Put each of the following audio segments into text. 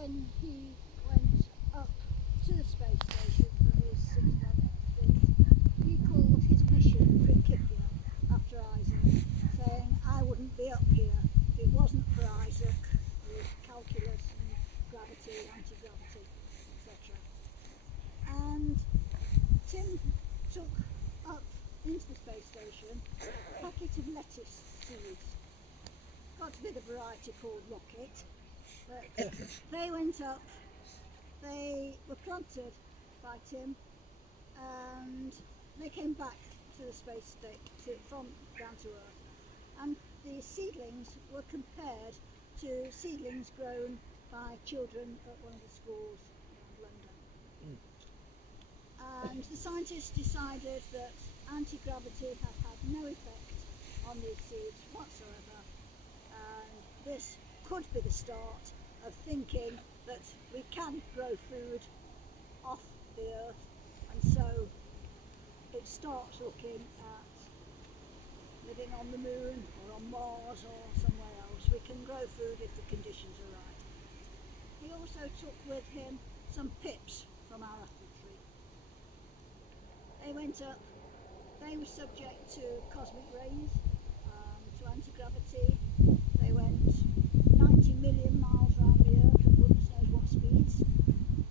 when he went up to the space station for his 6-month stint, he called his mission Principia after Isaac, saying, I wouldn't be up here if it wasn't for Isaac with calculus and gravity, anti-gravity, etc. And Tim took up into the space station a packet of lettuce seeds. Got a bit of variety called rocket, but they went up, they were planted by Tim, and they came back to the space station from down to Earth, and the seedlings were compared to seedlings grown by children at one of the schools in London. And the scientists decided that anti-gravity had had no effect on these seeds whatsoever, and this could be the start of thinking that we can grow food off the Earth, and so it starts looking at living on the moon or on Mars or somewhere else. We can grow food if the conditions are right. He also took with him some pips from our apple tree. They went up, they were subject to cosmic rays, to anti-gravity. They went 90 million miles around the Earth at goodness knows what speeds,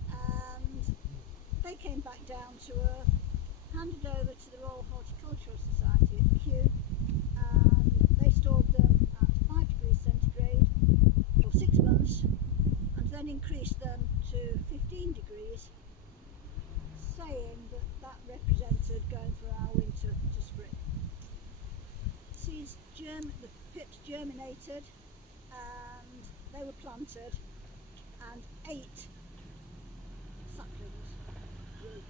and they came back down to Earth, handed over to the Royal Horticultural Society at Kew, and they stored them at 5 degrees centigrade for 6 months, and then increased them to 15 degrees, saying that that represented going from our winter to spring. The pips germinated, and they were planted, and 8 saplings grew.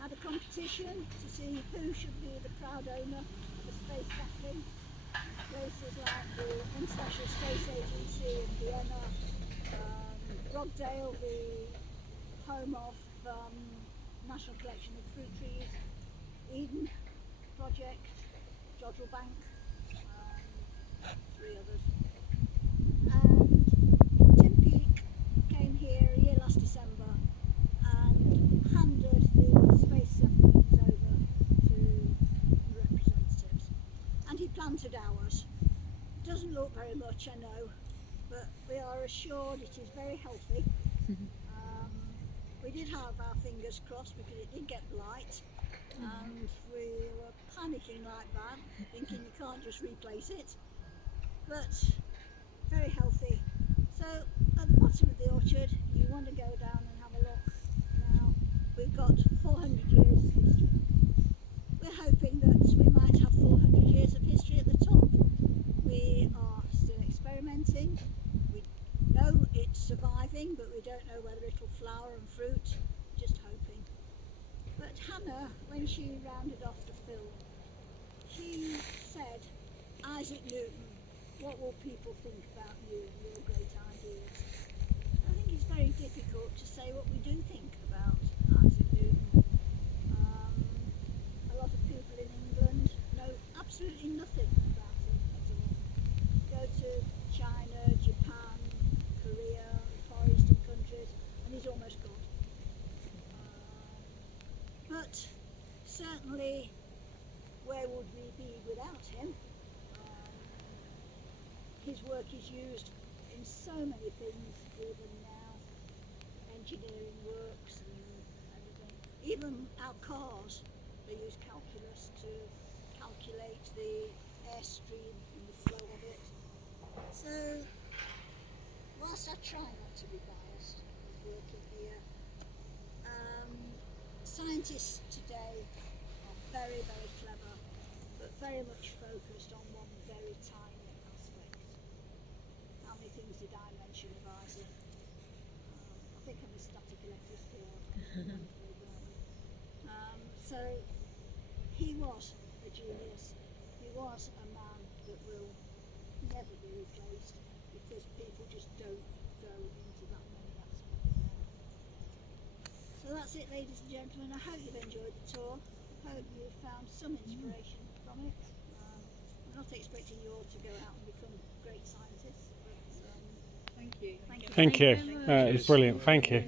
Had a competition to see who should be the proud owner of a space sapling. Places like the International Space Agency in Vienna, Rogdale, the home of National Collection of Fruit Trees, Eden Project, Jodrell Bank, 3 others. And Tim Peake came here a year last December and handed the space saplings over to the representatives. And he planted ours. Doesn't look very much, I know, but we are assured it is very healthy. We did have our fingers crossed because it did get blight, and we were panicking like that, thinking you can't just replace it, but very healthy. So at the bottom of the orchard, you want to go down and have a look. Now we've got 400 years of history. We're hoping that we might have 400 years of history at the top. We are still experimenting. We know it's surviving, but we don't know whether it'll flower and fruit. Just hoping. But Hannah, when she rounded off the film, she said, Isaac Newton, what will people think about you and your great ideas? I think it's very difficult to say what we do think about Isaac Newton. A lot of people in England know absolutely nothing about him at all. Go to China, Japan, Korea, Far Eastern countries, and he's almost gone. But certainly, where would we be without him? His work is used in so many things even now, engineering works and everything. Even our cars, they use calculus to calculate the airstream and the flow of it. So, whilst I try not to be biased with working here, scientists today are very, very clever, but very much focused on one very tiny aspect. How many things did I mention of Isaac? I think I'm a static electricity. So he was a genius. He was a man that will never be replaced because people just don't go into that many aspects now. So that's it, ladies and gentlemen. I hope you've enjoyed the tour. I hope you've found some inspiration from it. I'm not expecting you all to go out and become great scientists, but Thank you. Thank you. It's brilliant. Thank you.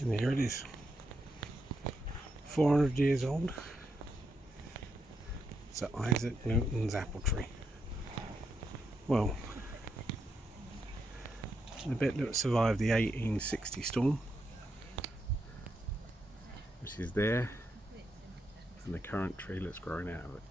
And here it is. 400 years old. It's Isaac Newton's apple tree. Well, the bit that survived the 1860 storm, which is there, and the current tree that's growing out of it.